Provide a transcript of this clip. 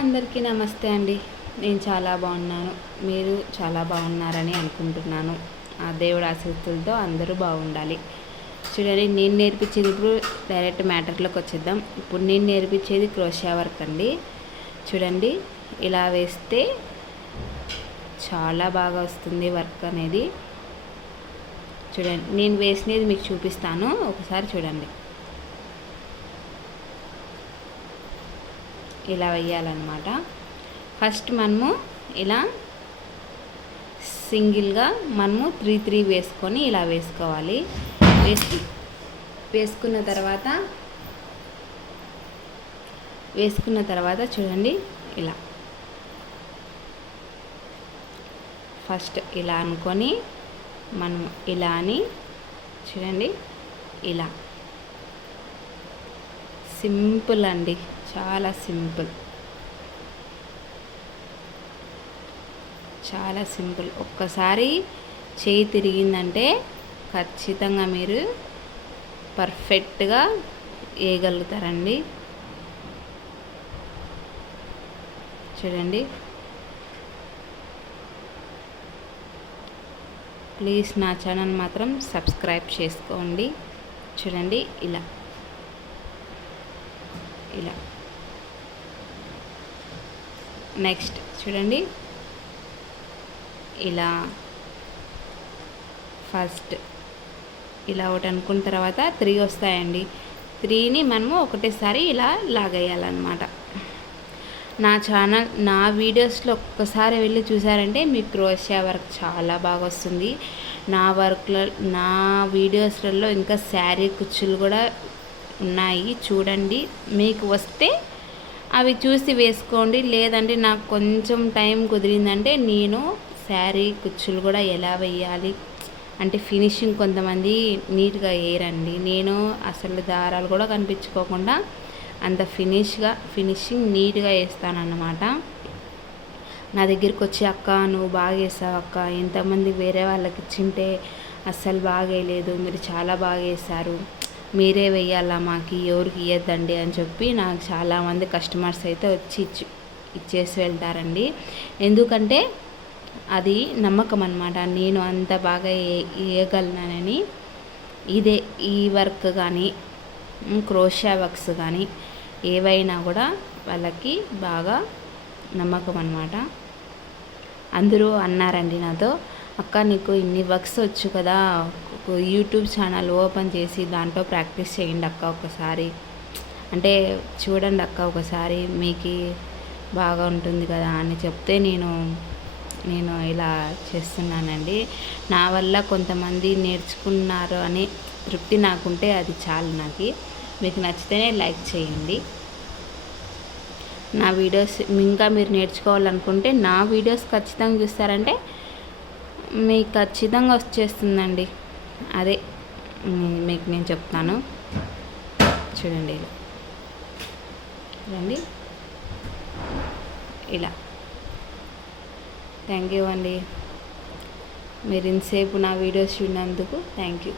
అందరికీ నమస్తే అండి. నేను చాలా బాగున్నాను. మీరు చాలా బాగున్నారని అనుకుంటున్నాను. ఆ దేవుడి ఆశీస్సులతో అందరూ బాగుండాలి. చూడండి, నేను నేర్పించేది ఇప్పుడు డైరెక్ట్ మ్యాటర్లోకి వచ్చేద్దాం. ఇప్పుడు నేను నేర్పించేది క్రోషియా వర్క్ అండి. చూడండి, ఇలా వేస్తే చాలా బాగా వస్తుంది వర్క్ అనేది. చూడండి, నేను వేసినది మీకు చూపిస్తాను, ఒకసారి చూడండి. ఇలా వేయాలన్నమాట. ఫస్ట్ మనము ఇలా సింగిల్గా మనము 3 వేసుకొని ఇలా వేసుకోవాలి. వేసుకున్న తర్వాత చూడండి, ఇలా ఫస్ట్ ఇలా అనుకొని మనం ఇలా అని చూడండి, ఇలా సింపుల్ అండి, చాలా సింపుల్, చాలా సింపుల్. ఒక్కసారి చేయి తిరిగిందంటే ఖచ్చితంగా మీరు పర్ఫెక్ట్గా వేయగలుగుతారండి. చూడండి, ప్లీజ్ నా ఛానల్ మాత్రం సబ్స్క్రైబ్ చేసుకోండి. చూడండి, ఇలా ఇలా నెక్స్ట్ చూడండి, ఇలా ఫస్ట్ ఇలా ఒకటి అనుకున్న తర్వాత 3 వస్తాయండి. 3ని మనము ఒకటేసారి ఇలా లాగేయాలన్నమాట. నా వీడియోస్లో ఒక్కసారి వెళ్ళి చూసారంటే మీకు క్రోషియా వర్క్ చాలా బాగా వస్తుంది. నా వీడియోస్లలో ఇంకా శారీ కుచ్చులు కూడా ఉన్నాయి, చూడండి. మీకు వస్తే అవి చూసి వేసుకోండి. లేదంటే నాకు కొంచెం టైం కుదిరిందంటే నేను శారీ కుచ్చులు కూడా ఎలా వేయాలి అంటే ఫినిషింగ్ కొంతమంది నీట్గా వేయరండి. నేను అసలు దారాలు కూడా కనిపించుకోకుండా అంత ఫినిషింగ్ నీట్గా వేస్తానన్నమాట. నా దగ్గరికి వచ్చి, అక్క నువ్వు బాగా వేసావు అక్క, ఎంతమంది వేరే వాళ్ళకి ఇచ్చింటే అస్సలు బాగా వేయలేదు, మీరు చాలా బాగా వేశారు, మీరే వేయాలా, మాకు ఎవరికి ఇవ్వద్దండి అని చెప్పి నాకు చాలామంది కస్టమర్స్ అయితే వచ్చి ఇచ్చేసి వెళ్తారండి. ఎందుకంటే అది నమ్మకం అన్నమాట, నేను అంత బాగా వేయగలనని. ఈ వర్క్ కానీ క్రోషియా వర్క్స్ కానీ ఏవైనా కూడా వాళ్ళకి బాగా నమ్మకం అన్నమాట. అందరూ అన్నారండి నాతో, అక్క నీకు ఇన్ని వర్క్స్ వచ్చు కదా, యూట్యూబ్ ఛానల్ ఓపెన్ చేసి దాంట్లో ప్రాక్టీస్ చేయండి అక్క ఒకసారి, అంటే చూడండి అక్క ఒకసారి, మీకు బాగా ఉంటుంది కదా అని చెప్తే నేను ఇలా చేస్తున్నానండి. నా వల్ల కొంతమంది నేర్చుకున్నారు అనే తృప్తి నాకుంటే అది చాలు నాకు. మీకు నచ్చితేనే లైక్ చేయండి. నా వీడియోస్ ఇంకా మీరు నేర్చుకోవాలనుకుంటే నా వీడియోస్ ఖచ్చితంగా చూస్తారంటే మీకు ఖచ్చితంగా వచ్చేస్తుందండి. అదే మీకు నేను చెప్తాను. చూడండి, చూడండి ఇలా. థ్యాంక్ యూ అండి, మీరు ఇంతసేపు నా వీడియోస్ చూడినందుకు థ్యాంక్ యూ.